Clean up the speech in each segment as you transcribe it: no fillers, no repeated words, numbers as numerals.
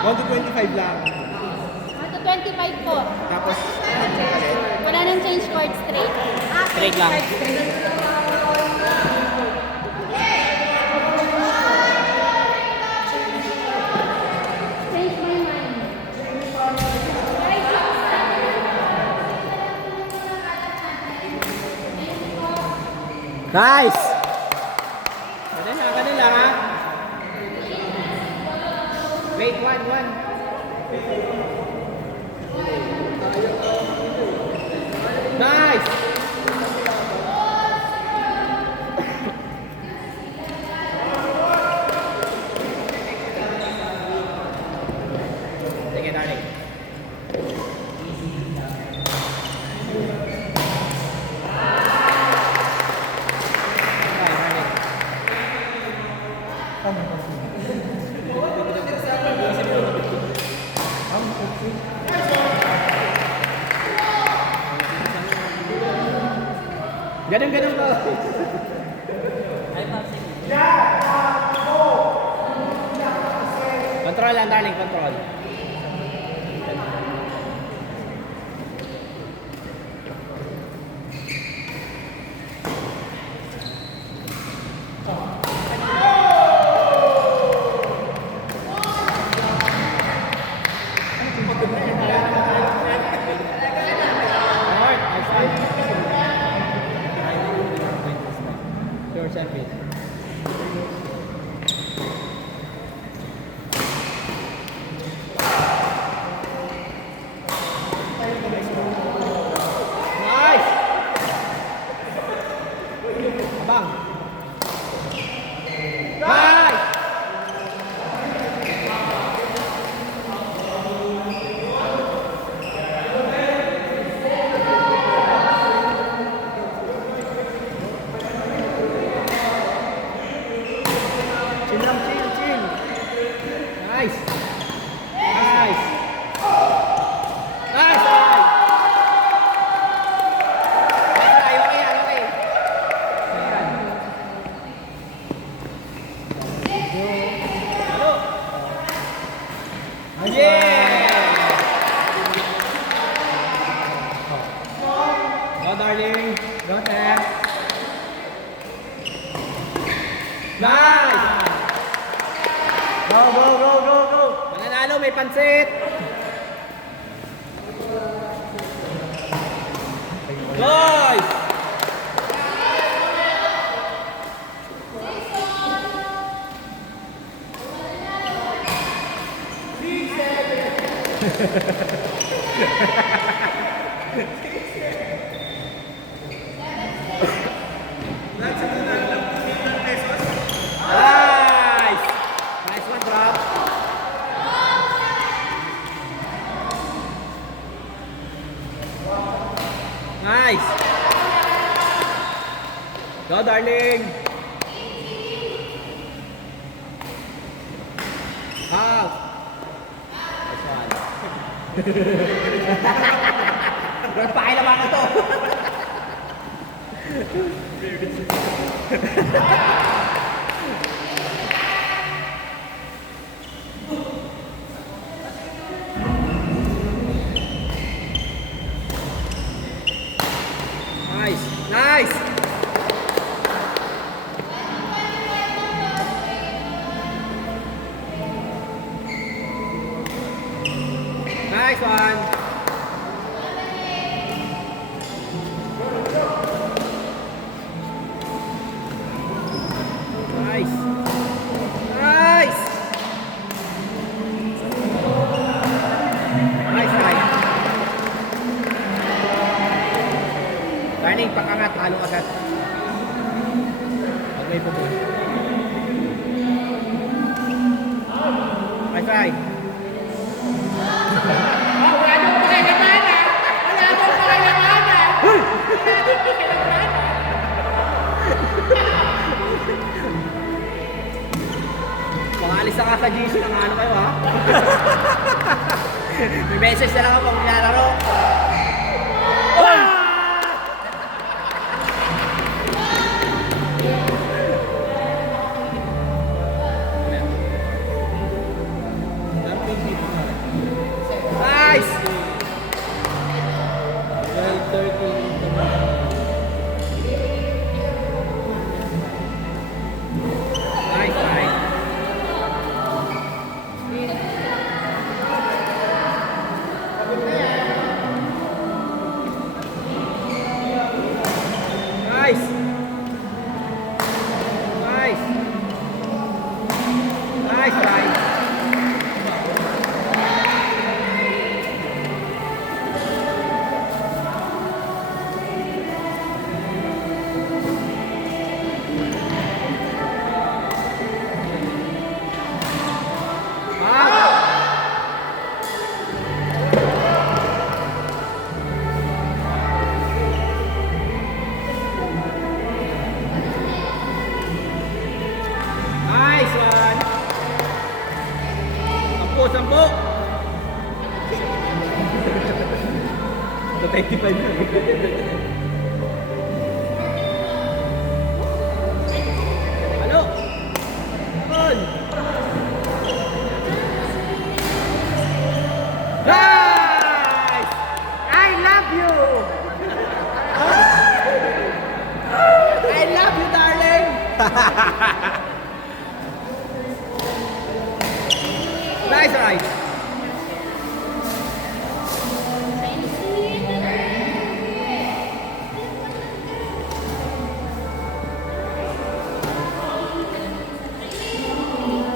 1 to 25 lang. 1 to 25 po. Tapos, Wala nang change court straight. Straight lang. Change my mind. Nice! Ganun lang ha. Wait, one. Nice! Sige, darling. Ganun ba? Control lang, darling, control. Sure, service. Nice! Abang! Nice! Chill lang, chill. Nice! Nice! Nice! Okay. Yeah! Go, darling. Go, Tess. Nice! Go! Mananalo, may pansit! Nice! Nice! Nice one, drop. Nice! Go, darling! Out! Nice one. Lord, pakilaman ko to! Nice! Nice! Nice one! Nice! Nice! Nice, nice! Darling, pakangat, halo agad. Pag may pupul. Nice, nice! Pangalis na ka sa GC ng ano kayo ha? May message na lang ako pag nilalaro. Dapat yung 10. Ito 25 na. Ano? On! Nice! I love you! I love you, darling! Nice ride!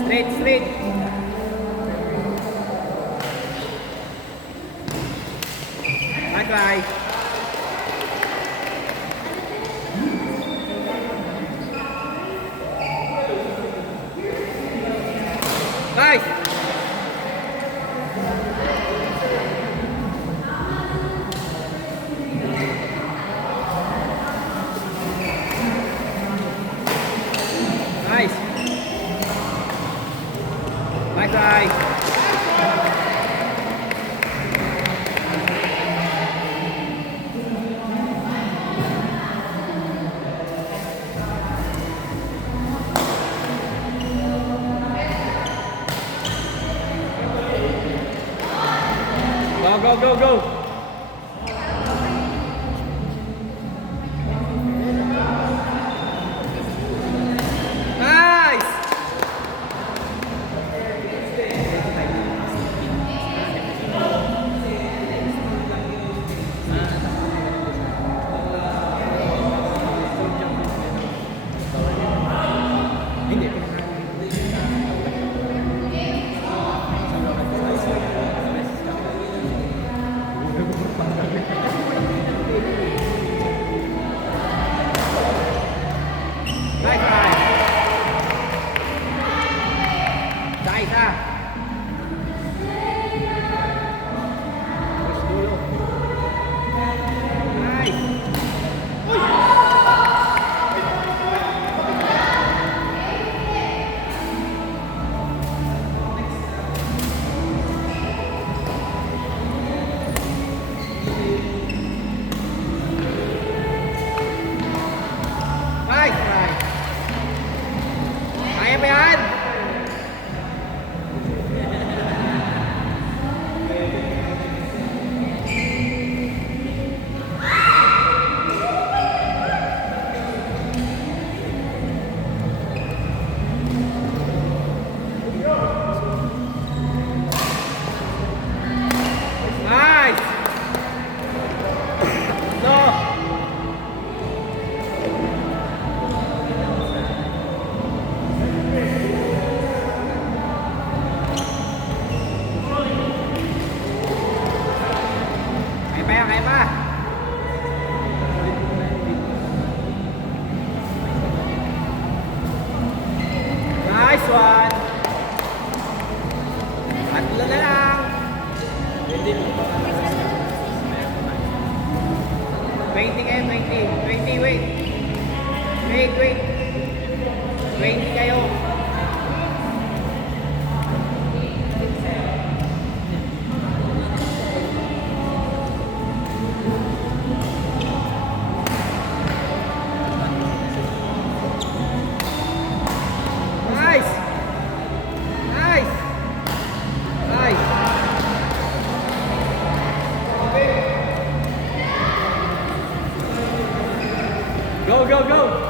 Straight, straight. Bye, bye. Nice. Nice. Bye, bye. Go, go, go, go. Nice. Hindi. Nice ride. Nice, ah. Push dulo. Nice. Nice ride. Kaya ba yan? Nice. No. Kaya pa yan, kaya pa. Nice one. Tatlo na lang. 20 kayo, 20. 20, wait. Wait, wait. 20 kayo. Nice. Nice. Nice. Go, go, go.